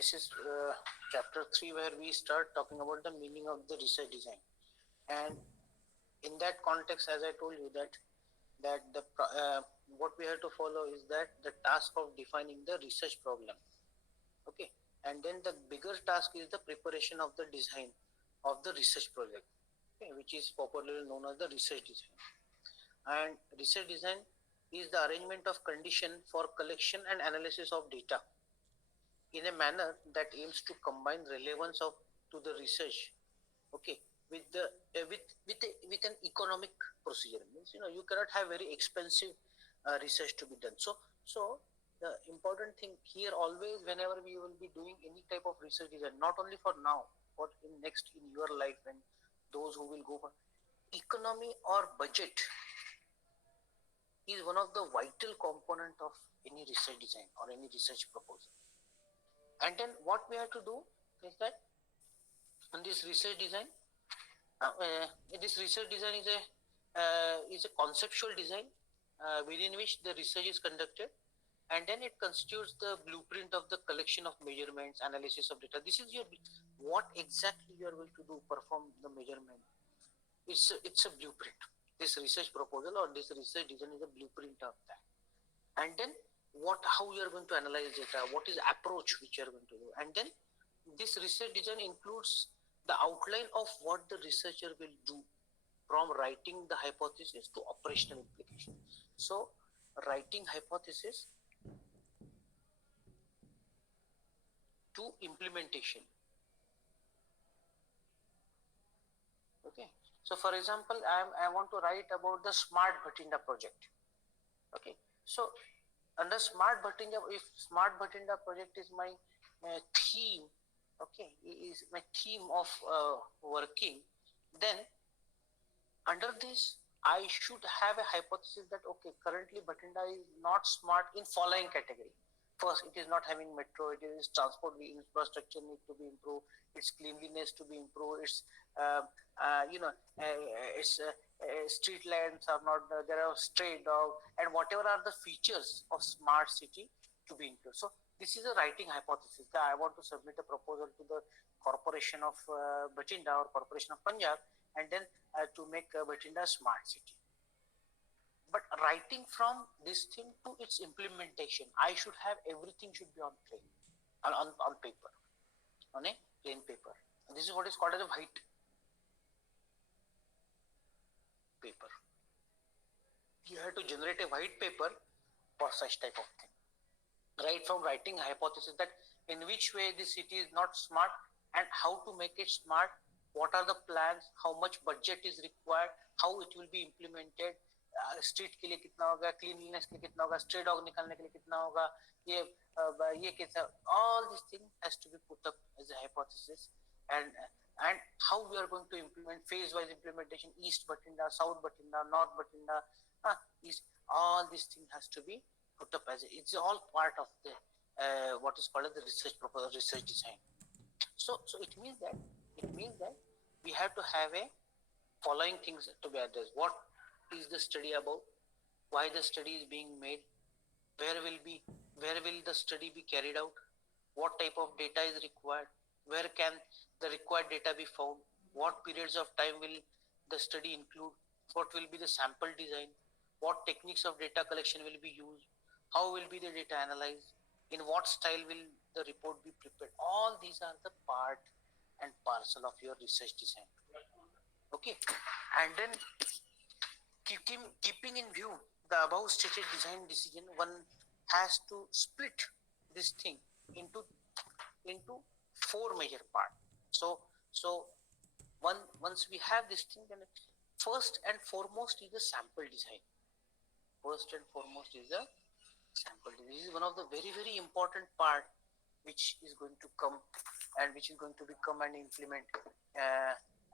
this is chapter 3 where we start talking about the meaning of the research design. And in that context, as I told you that the what we have to follow is that the task of defining the research problem. Okay, and then the bigger task is the preparation of the design of the research project, okay, which is popularly known as the research design. And research design is the arrangement of condition for collection and analysis of data in a manner that aims to combine relevance of to the research, okay, with the with an economic procedure. Means, you cannot have very expensive research to be done. So the important thing here, always whenever we will be doing any type of research design, not only for now, but in next in your life, and those who will go for economy or budget, is one of the vital component of any research design or any research proposal. And then what we have to do is that in this research design, this research design is a conceptual design within which the research is conducted, and then it constitutes the blueprint of the collection of measurements, analysis of data. This is your what exactly you are going to do, perform the measurement. It's a blueprint. This research proposal or this research design is a blueprint of that. And then how you are going to analyze data, what is approach which you are going to do, and then this research design includes the outline of what the researcher will do from writing the hypothesis to operational implication. So writing hypothesis to implementation. Okay, so for example, I want to write about the smart Bhatinda project. Okay, so under smart Bhatinda, if smart Bhatinda project is my theme, okay, is my theme of working, then under this I should have a hypothesis that okay, currently Bhatinda is not smart in following category. First, it is not having metro, it is transport infrastructure need to be improved, its cleanliness to be improved, its its street lamps are not there, are stray dog, and whatever are the features of smart city to be included. So this is a writing hypothesis that I want to submit a proposal to the corporation of Bhatinda or corporation of Punjab, and then to make Bhatinda smart city. But writing from this thing to its implementation, I should have everything should be on plain, on paper, on a plain paper. And this is what is called as a white paper. You have to generate a white paper for such type of thing. Right from writing hypothesis that in which way the city is not smart and how to make it smart, what are the plans, how much budget is required, how it will be implemented, street के लिए कितना होगा, cleanliness के लिए कितना होगा, stray dog निकालने के लिए कितना होगा, ये कैसा, all this thing has to be put up as a hypothesis, and how we are going to implement phase wise implementation, east Bhatinda, south Bhatinda, north Bhatinda, east, all this thing has to be put up as it's all part of the what is called as the research proposal, research design. So it means that we have to have a following things to be addressed. What is the study about? Why the study is being made? Where will the study be carried out? What type of data is required? Where can the required data be found? What periods of time will the study include? What will be the sample design? What techniques of data collection will be used? How will be the data analyzed? In what style will the report be prepared? All these are the part and parcel of your research design. Okay, and then keeping in view the above stated design decision, one has to split this thing into four major parts. So once we have this thing, then first and foremost is the sample design. First and foremost is the sample design. This is one of the very important part which is going to come and which is going to become and implement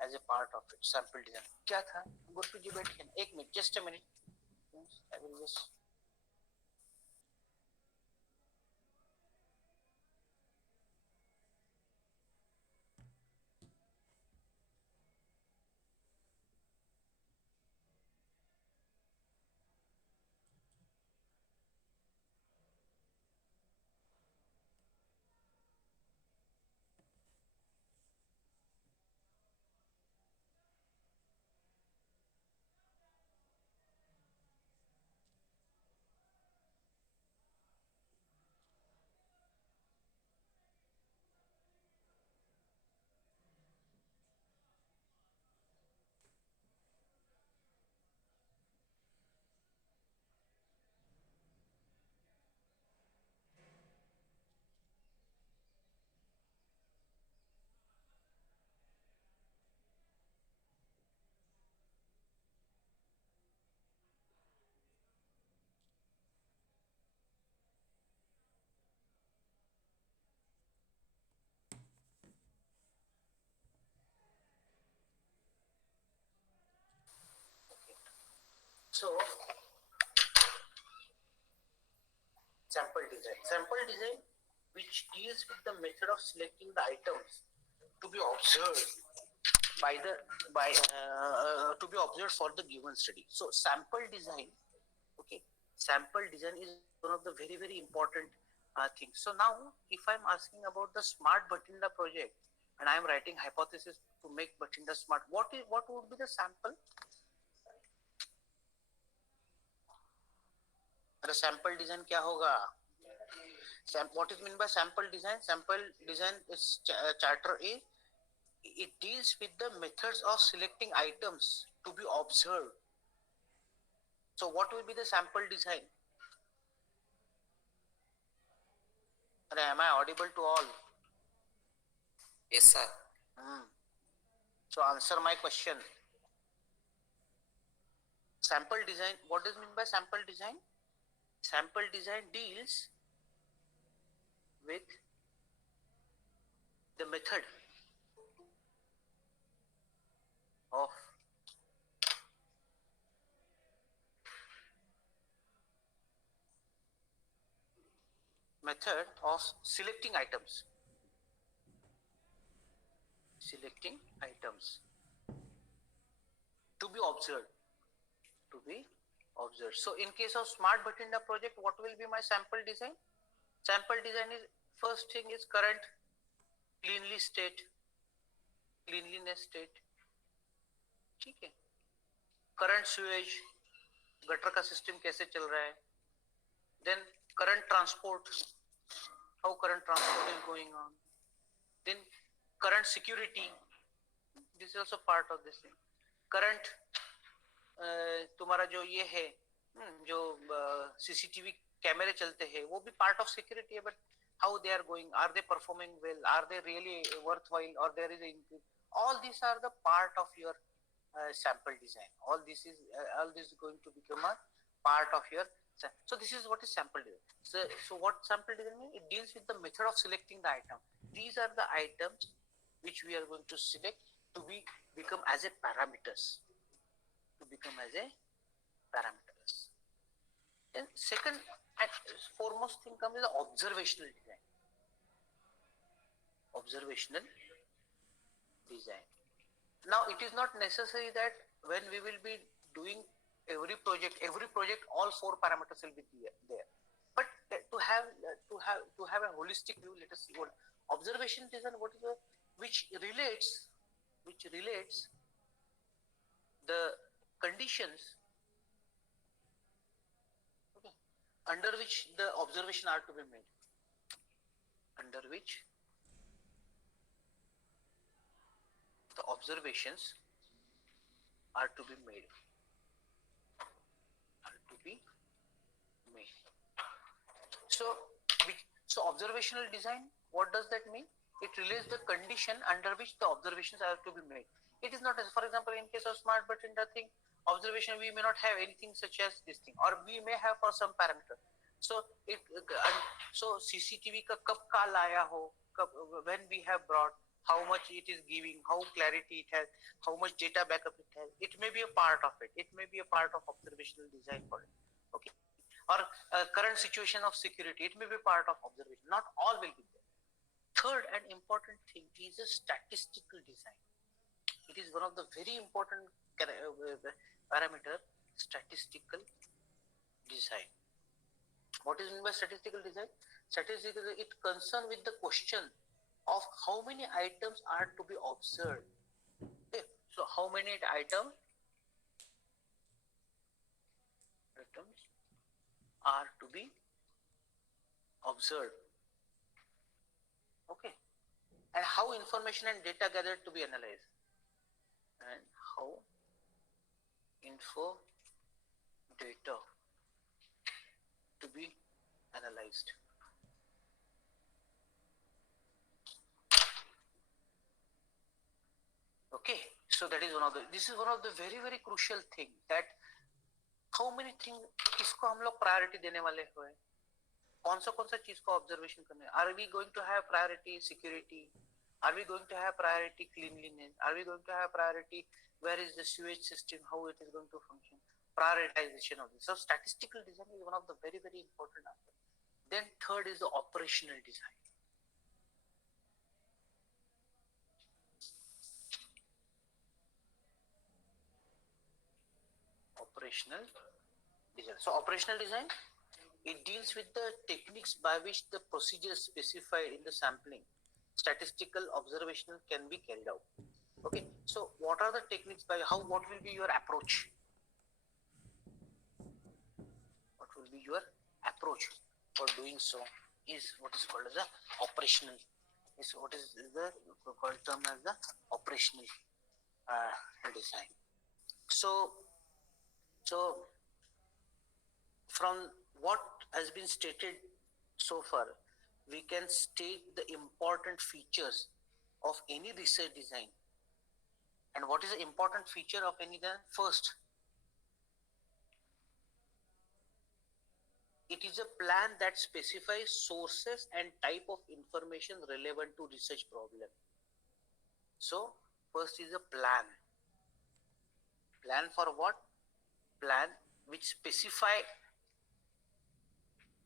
as a part of it. Sample design. क्या था? गुरप्रीत जी बैठिए ना, एक minute, just a minute. I will just So sample design which deals with the method of selecting the items to be observed by the by to be observed for the given study. So sample design, okay, sample design is one of the very important things. So now if I'm asking about the smart Bhatinda project and I'm writing hypothesis to make Bhatinda smart, what would be the sample? The sample design क्या होगा? What is meant by sample design? Sample design is charter A. It deals with the methods of selecting items to be observed. So what will be the sample design? Am I audible to all? Yes, sir. So answer my question. Sample design, what does mean by sample design? Sample design deals with the method of selecting items. Selecting items to be observed. To be observed. So in case of Smart Bhatinda project, what will be my sample design? Sample design is first thing is current cleanliness state. ठीक है. Current sewage, gutter का system कैसे चल रहा है. Then current transport, how current transport is going on. Then current security, this is also part of this thing. Current तुम्हारा जो ये है जो सीसीटीवी कैमरे चलते हैं वो भी पार्ट ऑफ सिक्योरिटी है. But how they are going, are they performing well, are they really worthwhile, or there is an increase? All these are the part of your sample design. All this is going to become a part of your. So this is what is sample design. So what sample design means? It deals with the method of selecting the item. These are the items which we are going to select to become as a parameters. Then second and foremost thing comes is the observational design. Now it is not necessary that when we will be doing every project, all four parameters will be there. But to have a holistic view, let us see what observation design. What is which relates the conditions under which the observation are to be made. Under which the observations are to be made. So observational design, what does that mean? It relates the condition under which the observations are to be made. It is not as, for example, in case of Smart Bhatinda thing, observation we may not have anything such as this thing, or we may have for some parameter. So CCTV ka kab ka laya ho, when we have brought, how much it is giving, how clarity it has, how much data backup it has. It may be a part of it. It may be a part of observational design for it. Okay. Or current situation of security, it may be part of observation. Not all will be there. Third and important thing is a statistical design. It is one of the very important parameter, statistical design. What is meant by statistical design? Statistical, it concern with the question of how many items are to be observed. Okay. So how many items are to be observed. Okay. And how information and data gathered to be analyzed. And how info data to be analyzed. Okay. So that is this is one of the very, very crucial thing, that how many things किसको हम लोग priority देने वाले हुए, कौन सा चीज को ऑब्जर्वेशन करने. Are we going to have priority security? Are we going to have priority cleanliness? Are we going to have priority where is the sewage system, how it is going to function? prioritization of this. So statistical design is one of the very, very important aspects. Then third is the operational design. Operational design. So operational design, it deals with the techniques by which the procedures specified in the sampling, statistical observational can be carried out. Okay, so what are the techniques by what will be your approach? What will be your approach for doing so is what is called as the operational, is what is the called term as the operational design. So from what has been stated so far, we can state the important features of any research design. And what is the important feature of any design? First, it is a plan that specifies sources and type of information relevant to research problem. So first is a plan. Plan for what? Plan which specify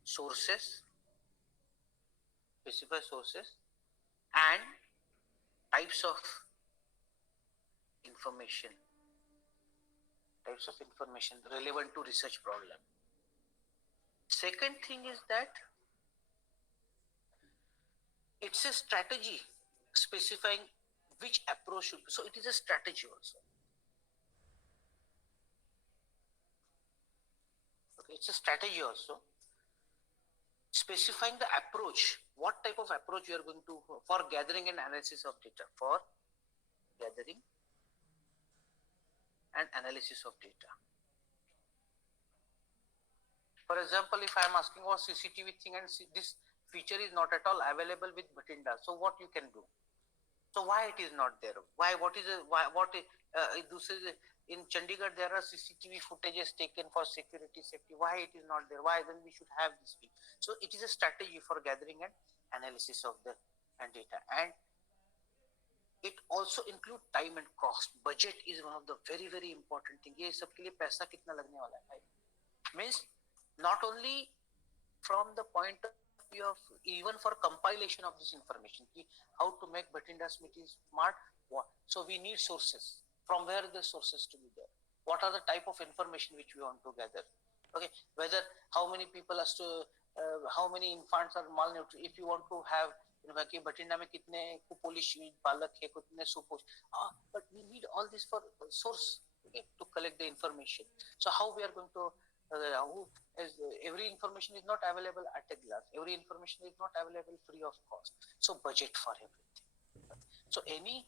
sources and types of information relevant to research problem. Second thing is that it's a strategy specifying which approach should be. So it is a strategy also. Okay, it's a strategy also. Specifying the approach, what type of approach you are going to for gathering and analysis of data. For gathering and analysis of data. For example, if I am asking about CCTV thing and this feature is not at all available with Bhatinda, so what you can do? So why it is not there? Why? What is in Chandigarh there are CCTV footages taken for security safety. Why it is not there? Why then we should have this thing? So it is a strategy for gathering and analysis of the data, and it also include time and cost. Budget is one of the very, very important thing. ये सबके लिए पैसा कितना लगने वाला है? Means not only from the point of view of even for compilation of this information, how to make Bhatinda's meeting smart. So we need sources. From where the sources to be there? What are the type of information which we want to gather? Okay, whether how many people has to, how many infants are malnutrition. If you want to have कि Bhatinda में कितने कुपोषित बालक है, कितने सुपोषित. But we need all this for source, okay, to collect the information. So how we are going to every information is not available at a glance. Every information is not available free of cost. So budget for everything. So any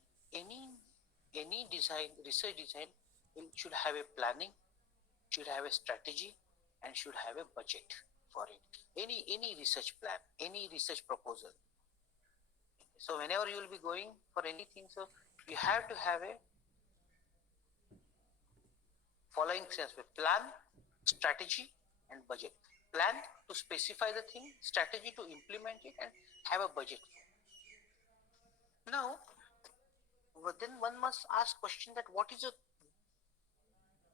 design, research design should have a planning, should have a strategy, and should have a budget for it. Any research plan, any research proposal. So whenever you will be going for anything, so you have to have a following sense with plan, strategy, and budget. Plan to specify the thing, strategy to implement it, and have a budget. Now, then one must ask question that what is a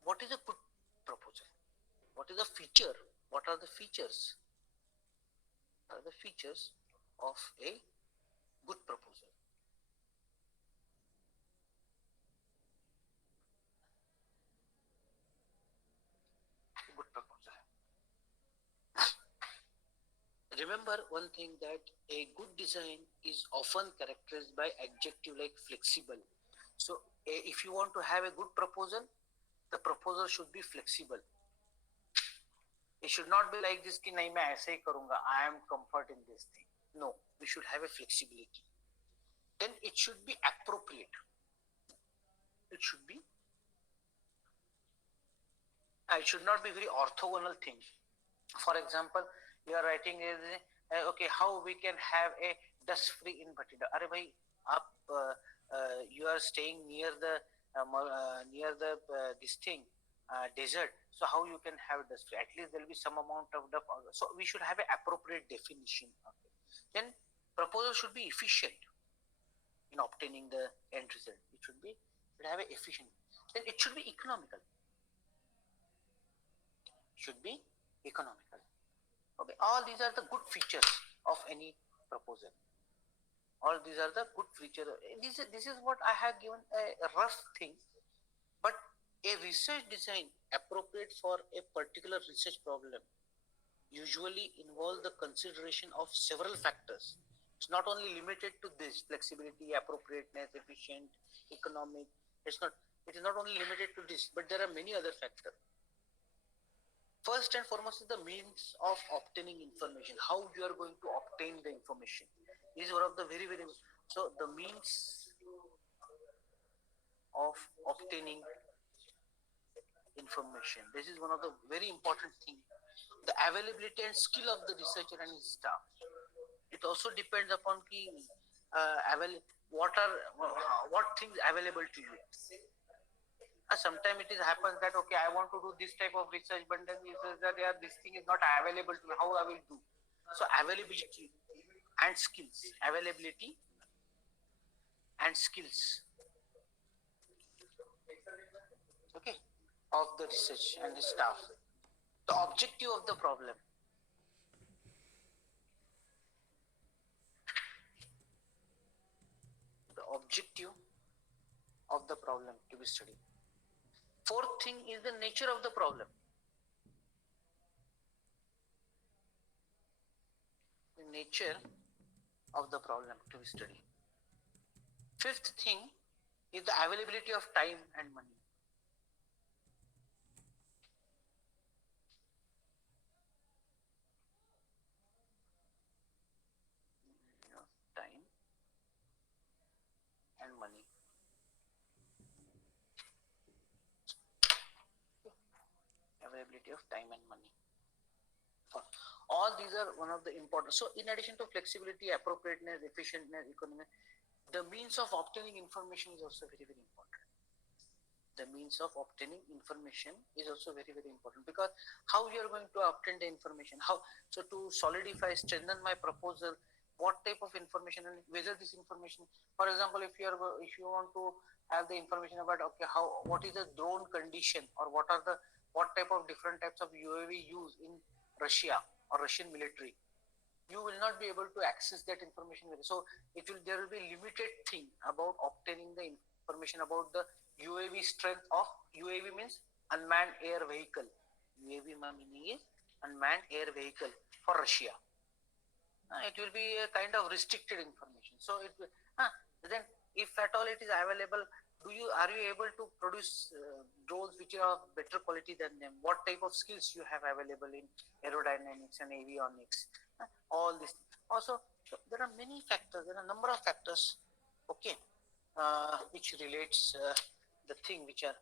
good proposal? What is the feature? What are the features? What are the features of a good proposal? Good proposal. Remember one thing, that a good design is often characterized by adjective like flexible. So if you want to have a good proposal, the proposal should be flexible. It should not be like this कि नहीं मैं ऐसे ही करूँगा. I am comfort in this thing. No, we should have a flexibility. Then it should be appropriate. It should be. It should not be very orthogonal thing. For example, you are writing okay, how we can have a dust free in Bhatinda. अरे भाई आप you are staying near the this thing desert. So how you can have dust free? At least there will be some amount of dust. So we should have an appropriate definition of it. Then proposal should be efficient in obtaining the end result. It should have an efficient. Then it should be economical. should be economical. Okay, all these are the good features of any proposal. All these are the good features. This is what I have given a rough thing, but a research design appropriate for a particular research problem usually involve the consideration of several factors. It's not only limited to this flexibility, appropriateness, efficient, economic. It's not. It is not only limited to this, but there are many other factors. First and foremost is the means of obtaining information. How you are going to obtain the information is one of the very so the means of obtaining information. This is one of the very important things. The availability and skill of the researcher and his staff. It also depends upon what things available to you. Sometimes it is happens that okay, I want to do this type of research, but then it says that yeah, this thing is not available to me. How I will do? So availability and skills, availability and skills. Okay, of the research and the staff. The objective of the problem. The objective of the problem to be studied. Fourth thing is the nature of the problem. The nature of the problem to be studied. Fifth thing is the availability of time and money. Time and money. Availability of time and money. All these are one of the important. So in addition to flexibility, appropriateness, efficientness, economy, the means of obtaining information is also very important. The means of obtaining information is also very important, because how you are going to obtain the information, how, so to solidify, strengthen my proposal, what type of information and whether this information, for example, if you want to have the information about okay, what is the drone condition, or what type of different types of UAV used in Russia or Russian military, you will not be able to access that information. So there will be limited thing about obtaining the information about the UAV strength of UAV means unmanned air vehicle. UAV meaning is unmanned air vehicle for Russia. It will be a kind of restricted information. So then if at all it is available, are you able to produce drones which are of better quality than them? What type of skills you have available in aerodynamics and avionics? All this. Also, so there are many factors. There are a number of factors. Okay, which relates the thing which are.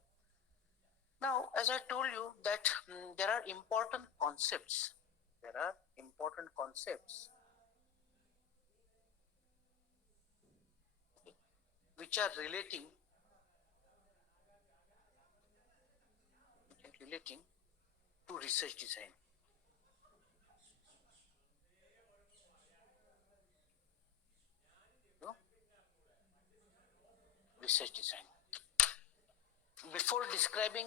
Now, as I told you that there are important concepts. There are important concepts which are relating to research design. No? Research design. Before describing,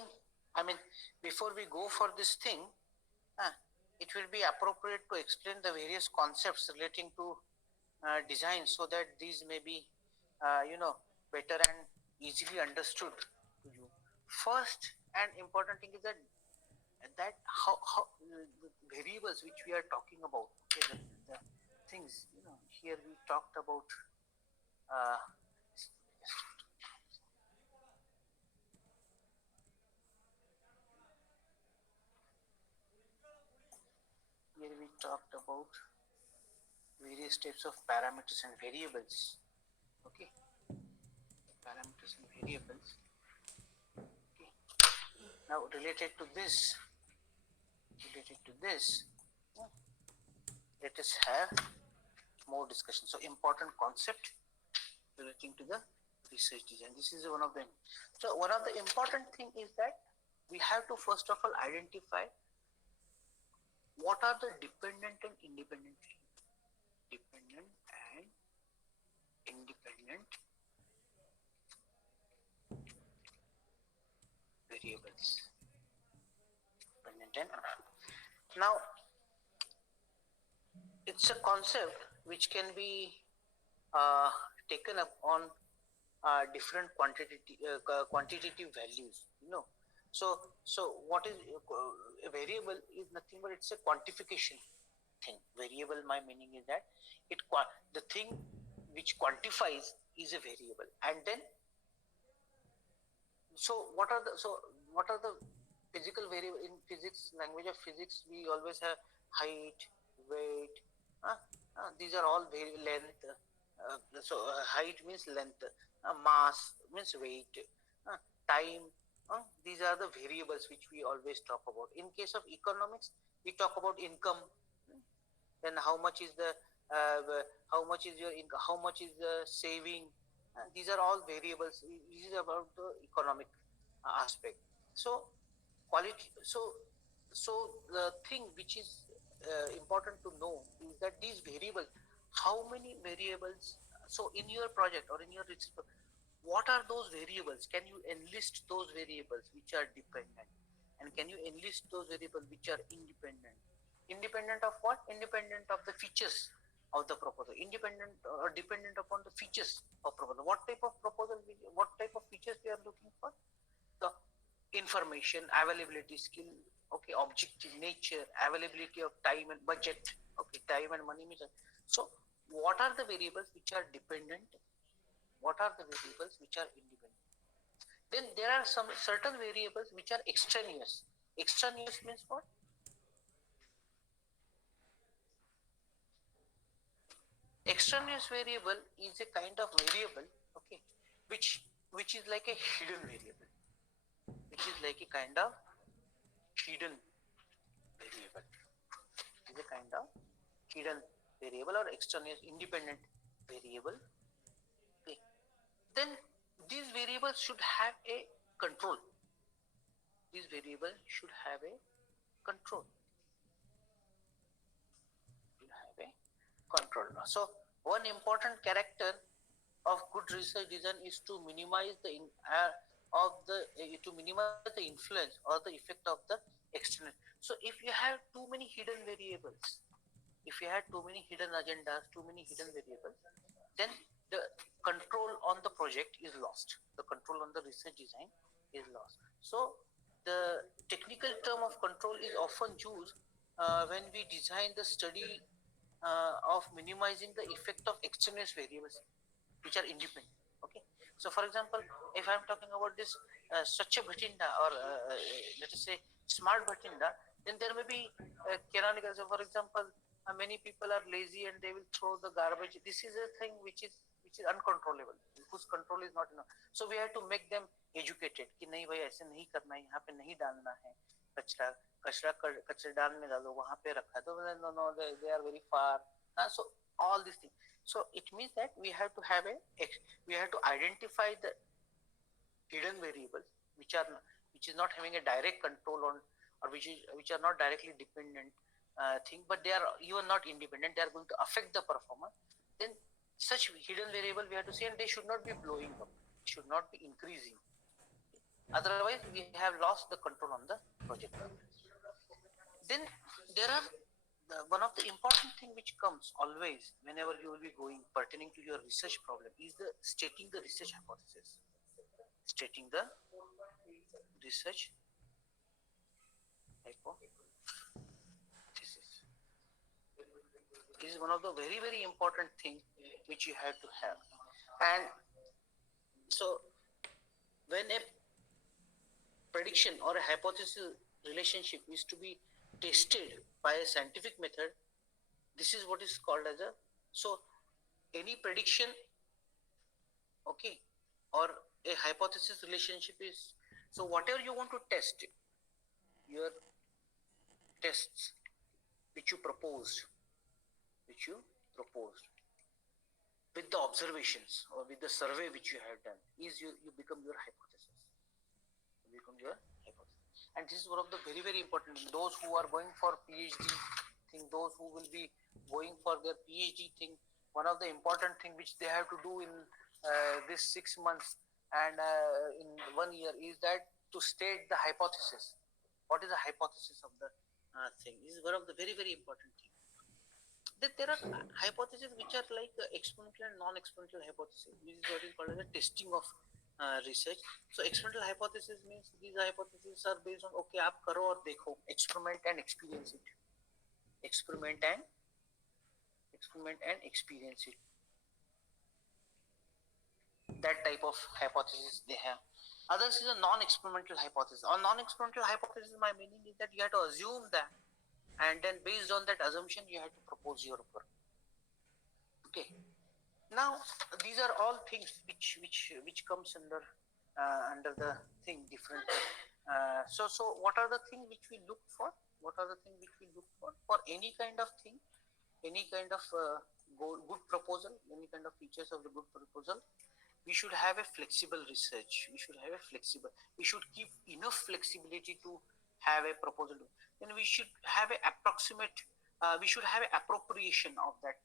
before we go for this thing, it will be appropriate to explain the various concepts relating to design, so that these may be, better and easily understood to you. First and important thing is that how the variables which we are talking about. Okay, the things, here we talked about. Here we talked about various types of parameters and variables. Okay, parameters and variables. Okay. Now related to this, let us have more discussion. So important concept relating to the research design. This is one of them. So one of the important thing is that we have to first of all identify what are the dependent and independent variables. Dependent and it's a concept which can be uh, taken up on different quantitative values, you know. So what is a variable is nothing but it's a quantification thing. Variable, my meaning is that the thing which quantifies is a variable. And then what are the physical variable in physics? Language of physics, we always have height, weight, uh, these are all length. Height means length, mass means weight, uh, time, these are the variables which we always talk about. In case of economics, we talk about income. Then how much is the how much is your income, how much is the saving. These are all variables. This is about the economic aspect. So quality. So the thing which is important to know is that these variables, how many variables. So in your project or in your research, what are those variables? Can you enlist those variables which are dependent, and can you enlist those variables which are independent? Independent of what? Independent of the features of the proposal, independent or dependent upon the features of proposal. What type of proposal, what type of features we are looking for? The information, availability, skill, okay, objective nature, availability of time and budget, okay, time and money. So what are the variables which are dependent? What are the variables which are independent? Then there are some certain variables which are extraneous. Extraneous means what? Extraneous variable is a kind of variable, okay, which is like a hidden variable, which is like a kind of hidden variable. Is a kind of hidden variable or extraneous independent variable. Okay. Then these variables should have a control. These variables should have a control. Should have a control. So one important character of good research design is to minimize the to minimize the influence or the effect of the external. So if you have too many hidden variables, if you had too many hidden agendas, too many hidden variables, then the control on the project is lost. The control on the research design is lost. So the technical term of control is often used when we design the study of minimizing the effect of extraneous variables which are independent. Okay. So for example, if I'm talking about this Swachh Bhatinda or let us say smart Bhatinda, then there may be canonical. So for example, many people are lazy and they will throw the garbage. This is a thing which is uncontrollable, whose control is not enough. So we have to make them educated कि नहीं भाई ऐसे नहीं करना है, यहाँ पे नहीं डालना है कचरा, कचरा कचरेदान में डालो, वहाँ पे रखा है तो no they are very far. So all these things. So it means that we have to have we have to identify the hidden variables which is not having a direct control on, or which are not directly dependent thing, but they are even not independent. They are going to affect the performance. Then such hidden variable we have to say, and they should not be blowing up. Should not be increasing. Otherwise, we have lost the control on the project. Then there are one of the important thing which comes always whenever you will be going pertaining to your research problem is the stating the research hypothesis. Stating the research hypothesis is one of the very important thing which you have to have. And so when a prediction or a hypothesis relationship is to be tested by a scientific method, this is what is called as a, so any prediction, okay, or a hypothesis relationship is, so whatever you want to test, your tests which you proposed with the observations or with the survey which you have done is you become your hypothesis. You become your hypothesis. And this is one of the very important, those who are going for PhD thing, those who will be going for their PhD thing, one of the important thing which they have to do in this 6 months and in 1 year is that to state the hypothesis. What is the hypothesis of the thing? This is one of the very important thing. there are hypotheses which are like experimental and non-experimental hypothesis, which is what is called as the testing of research. So experimental hypothesis means these hypotheses are based on okay, आप करो और देखो, experiment and experience it, experiment and experience it. That type of hypothesis they have. Others is a non-experimental hypothesis. Or non-experimental hypothesis, my meaning is that you have to assume that, and then based on that assumption, you have to propose your work. Okay. Now these are all things which comes under the thing different. So what are the things which we look for? What are the things which we look for any kind of thing, any kind of good proposal, any kind of features of the good proposal? We should have a flexible research. We should have a flexible. We should keep enough flexibility to have a proposal. Then we should have a approximate. We should have an appropriation of that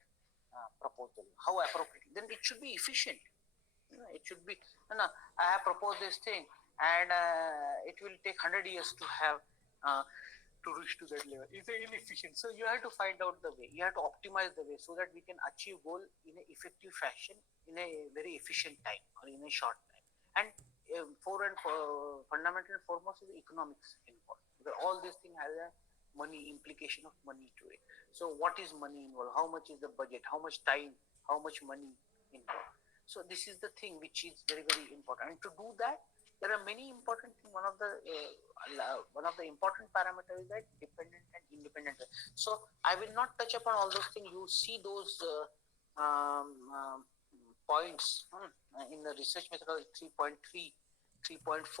proposal. How appropriate? Then it should be efficient. It should be. No, I have proposed this thing, and it will take 100 years to have. To reach to that level, it's inefficient. So you have to find out the way. You have to optimize the way so that we can achieve goal in an effective fashion, in a very efficient time or in a short time. And fundamental and foremost is economics involved. Because all these things have a money implication of money to it. So what is money involved? How much is the budget? How much time? How much money involved? So this is the thing which is very important. And to do that, there are many important things. One of the important parameters is that dependent and independent. So I will not touch upon all those things. You see those points in the research methodology 3.3, 3.4,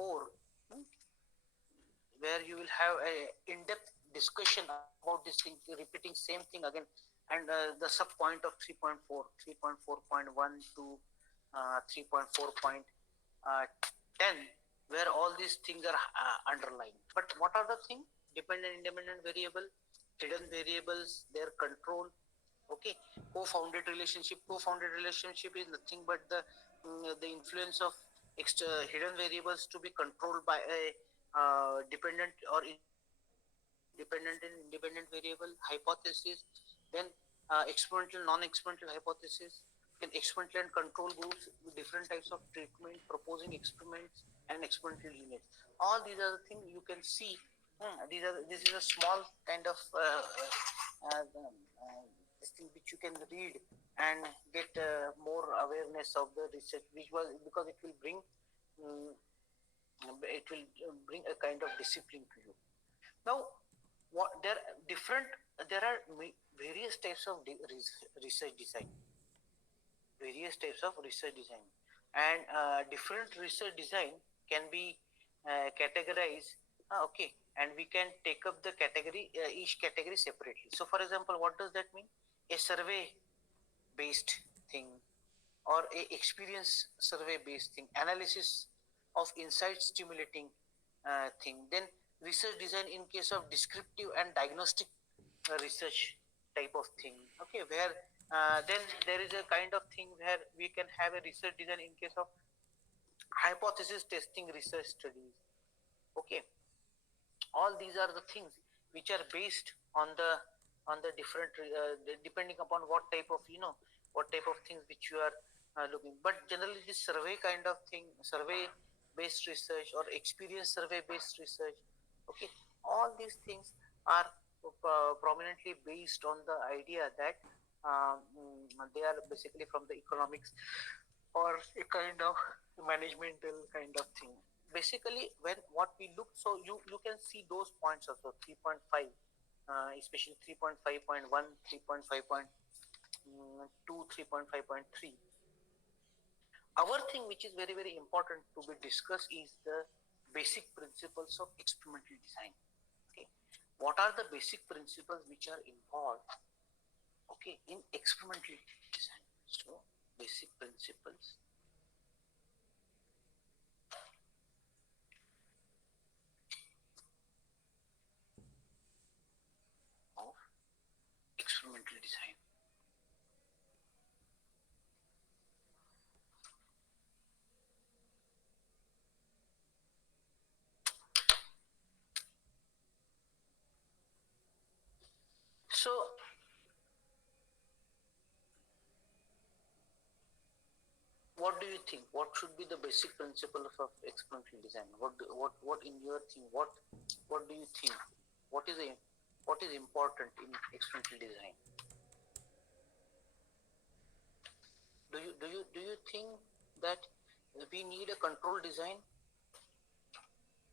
where you will have a in-depth discussion about this thing, repeating same thing again, and the sub point of 3.4, 3.4.1 to 3.4.10, where all these things are underlined. But what are the things? Dependent, independent variable, hidden variables, their control. Okay, co-founded relationship. Co-founded relationship is nothing but the influence of hidden variables to be controlled by a dependent or dependent and independent variable hypothesis. Then experimental, non-experimental hypothesis. Then experimental and control groups with different types of treatment, proposing experiments and experimental units. All these are the things you can see. This is a small kind of this thing which you can read and get more awareness of the research, which was because it will bring a kind of discipline to you. Now, there are various types of research design. Various types of research design, and different research design can be categorized. Okay, and we can take up the category, each category separately. So, for example, what does that mean? A survey based thing, or a experience survey based thing, analysis of insight stimulating thing. Then research design in case of descriptive and diagnostic research type of thing. Okay, where then there is a kind of thing where we can have a research design in case of hypothesis testing research studies. Okay, all these are the things which are based on the different depending upon what type of what type of things which you are looking. But generally, this survey kind of thing, survey based research or experience survey based research. Okay, all these things are prominently based on the idea that they are basically from the economics or a kind of managemental kind of thing. Basically, when what we look, so you can see those points also 3.5, especially 3.5.1, 3.5.2, 3.5.3. Our thing which is very important to be discussed is the basic principles of experimental design. Okay, what are the basic principles which are involved, okay, in experimental design? So basic principles of experimental design. So what do you think? What should be the basic principle of experimental design? What in your thing? What do you think? What is important in experimental design? Do you think that we need a control design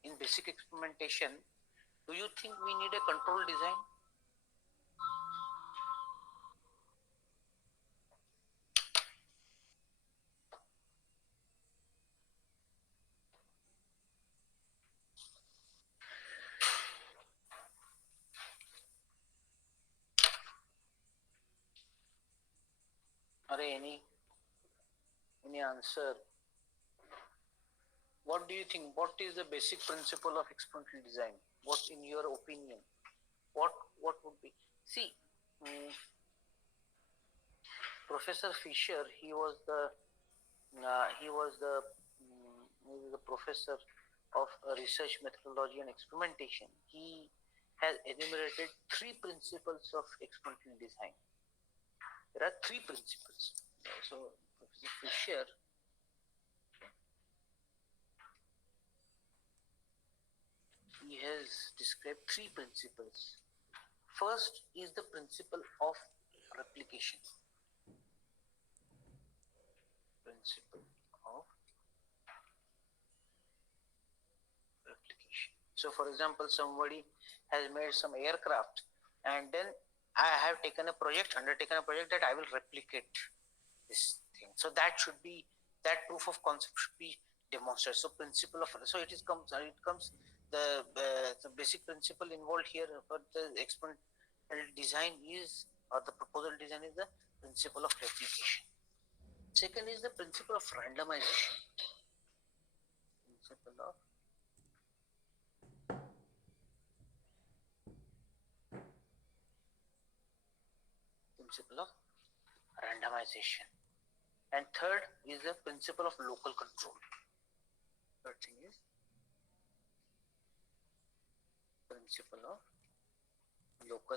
in basic experimentation? Do you think we need a control design? Or any answer? What do you think? What is the basic principle of experimental design? What, in your opinion, what would be? See, Professor Fisher, he was the professor of research methodology and experimentation. He has enumerated three principles of experimental design. There are three principles. So Professor Fisher, he has described three principles. First is the principle of replication. Principle of replication. So, for example, somebody has made some aircraft, and then I have undertaken a project that I will replicate this thing. So that proof of concept should be demonstrated. So principle of the basic principle involved here for the experimental design is, or the proposal design is, the principle of replication. Second is the principle of randomization. Principle of randomization. And third is the principle of local control. Third thing is principle of local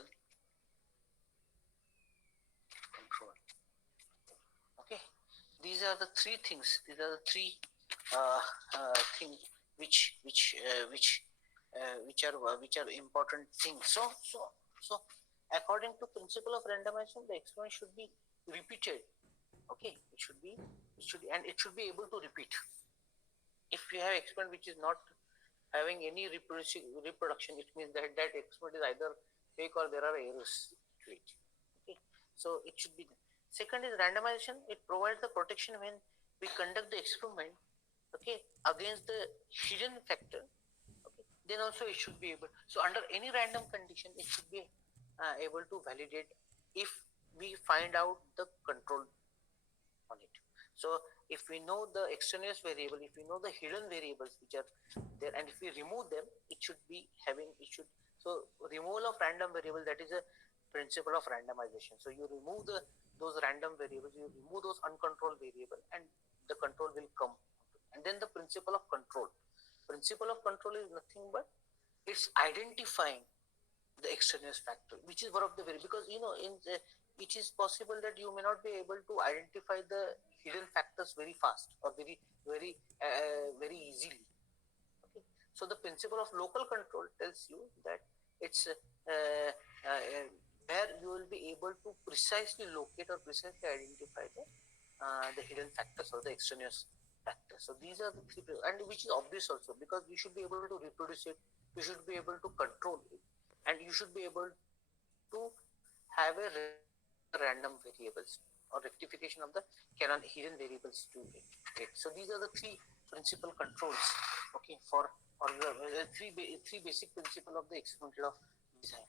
control. Okay, these are the three things. These are the three things which are important things. So according to principle of randomization, the experiment should be repeated. Okay, it should be able to repeat. If you have experiment which is not having any reproduction, it means that experiment is either fake or there are errors to it. Okay, so it should be. Second is randomization. It provides the protection when we conduct the experiment, okay, against the hidden factor. Okay, then also it should be able. So under any random condition, it should be able to validate if we find out the control on it. So if we know the extraneous variable, if we know the hidden variables which are there, and if we remove them, it should be having, so removal of random variable, that is a principle of randomization. So you remove those random variables, you remove those uncontrolled variable, and the control will come. And then the principle of control. Principle of control is nothing but it's identifying the extraneous factor, which is one of the because it is possible that you may not be able to identify the hidden factors very fast or very easily. Okay, so the principle of local control tells you that it's where you will be able to precisely locate or precisely identify the hidden factors or the extraneous factors. So these are the three, and which is obvious also, because you should be able to reproduce it, you should be able to control it, and you should be able to have a random variables or rectification of the hidden variables to it. So these are the three principal controls, okay, for the three basic principle of the experimental of design.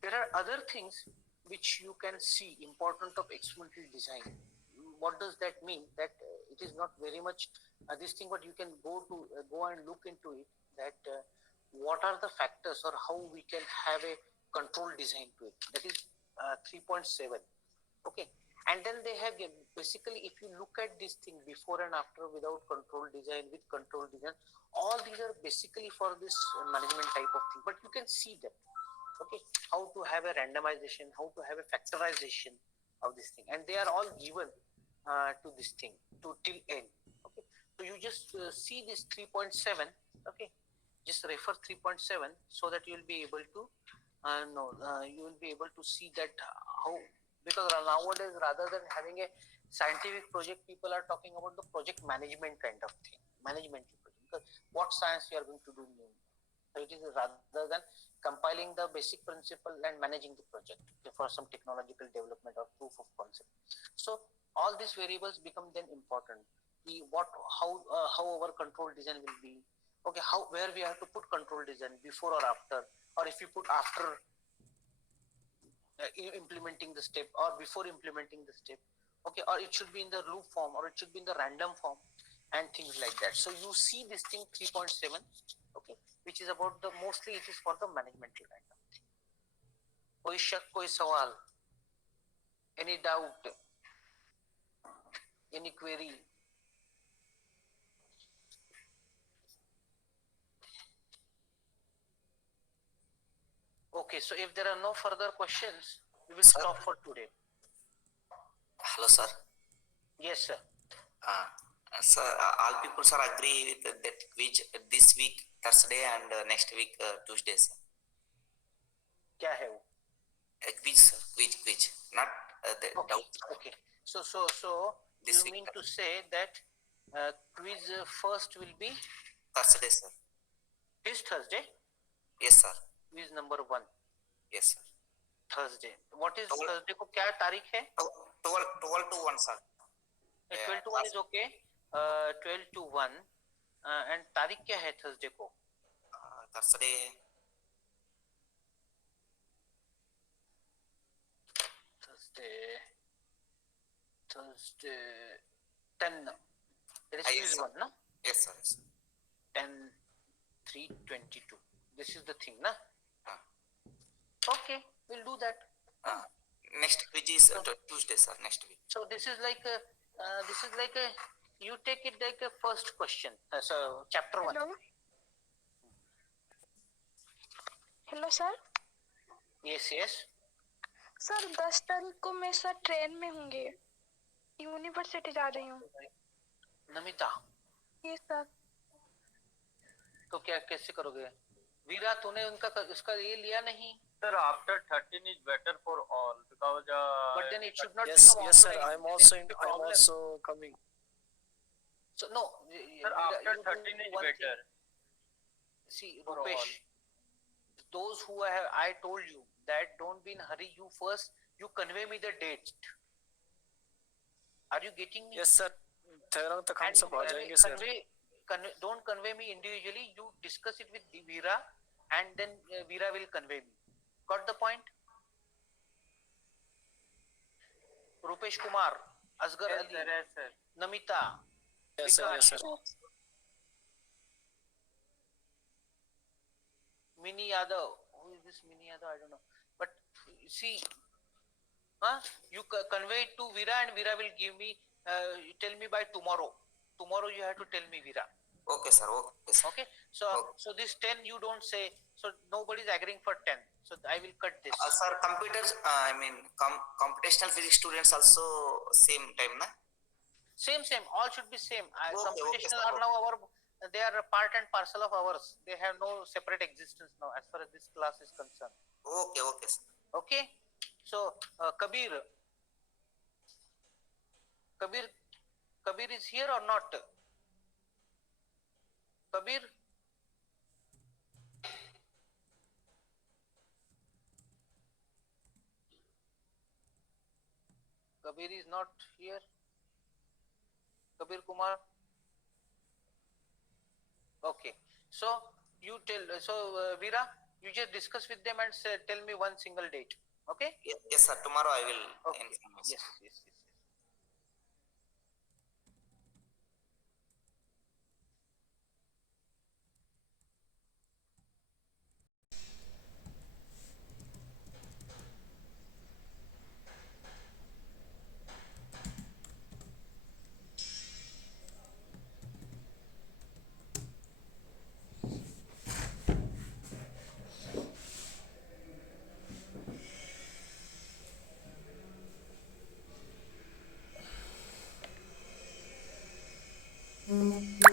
There are other things which you can see important of experimental design. What does that mean? That it is not very much this thing, but you can go and look into it, that what are the factors or how we can have a control design to it. That is 3.7. Okay, and then they have basically, if you look at this thing before and after, without control design, with control design, all these are basically for this management type of thing, but you can see them. Okay, how to have a randomization, how to have a factorization of this thing, and they are all given to this thing. to till end. Okay, so you just see this 3.7. Okay, just refer 3.7 so that you will be able to you will be able to see that how, because nowadays rather than having a scientific project, people are talking about the project management kind of thing, management project, because what science you are going to do new. So it is rather than compiling the basic principle and managing the project for some technological development or proof of concept. So all these variables become then important. The what, how our control design will be. Okay, how, where we have to put control design, before or after, or if you put after implementing the step or before implementing the step. Okay, or it should be in the loop form or it should be in the random form and things like that. So you see this thing 3.7. Okay, which is about the, mostly it is for the management kind of thing. कोई शक, कोई सवाल, any doubt, any query? Okay, so if there are no further questions, we will Sir? stop for today. Hello, sir. Yes, sir. Sir, all people sir agree with that quiz this week Thursday and next week Tuesday, sir. क्या है वो? Quiz, sir. Quiz. Not the Okay. doubt. Okay. So This you week, mean to say that quiz first will be Thursday, sir. this Thursday? Yes, sir. Quiz number 1. Yes, sir. Thursday. What is 12 Thursday को क्या तारीख है? 12 to 1, sir. 12 to 1 is okay. 12 to 1. And तारीख क्या है Thursday को? Thursday. Thursday 10. It is Yes, quiz sir. 1, na? Yes, sir. Yes, sir. 10, 3:22. This is the thing, na? Okay, we'll do that. Next week is Tuesday, sir. Next week. So this is like a you take it like a first question. So chapter 1. Hello sir. Yes. Sir 10 तारीख को मैं sir train में होंगे, university जा रही हूँ. नमिता, ये sir. तो क्या कैसे करोगे? वीरा, तूने उनका उसका ये लिया नहीं? Sir, after 13 is better for all because. But then it should not Yes, become sir. offline. I'm There will be also problem. coming. So no. Sir, Veera, after you do 13 is one thing. better. See, for Rupesh, those who I told you that don't be in hurry. You first, you convey me the date. Are you getting me? Yes, sir. 13 तक हम सब आ जाएंगे, sir. Don't convey me individually. You discuss it with Veera, and then Veera will convey me. Got the point? Rupesh Kumar, Asghar Yes, Ali, sir, yes, sir. Namita, Yes, sir. Yes, sir. Mini Yadav. Who is this Mini Yadav? I don't know. But see, you convey it to Veera, and Veera will give me. Tell me by tomorrow. Tomorrow you have to tell me, Veera. Okay, sir. Okay, sir. Okay. So this 10 you don't say. So nobody is agreeing for 10. So I will cut this. Sir, computers. Computational physics students also same time, na? Same. All should be same. Okay, Computational sir. are now they are a part and parcel of ours. They have no separate existence now as far as this class is concerned. Okay, sir. Okay. So Kabir is here or not? Kabir? Kabir is not here. Kabir Kumar. Okay. So you tell. So Veera, you just discuss with them and tell me one single date. Okay? Yes, sir. Tomorrow I will Okay. inform you, sir. Yes. sir.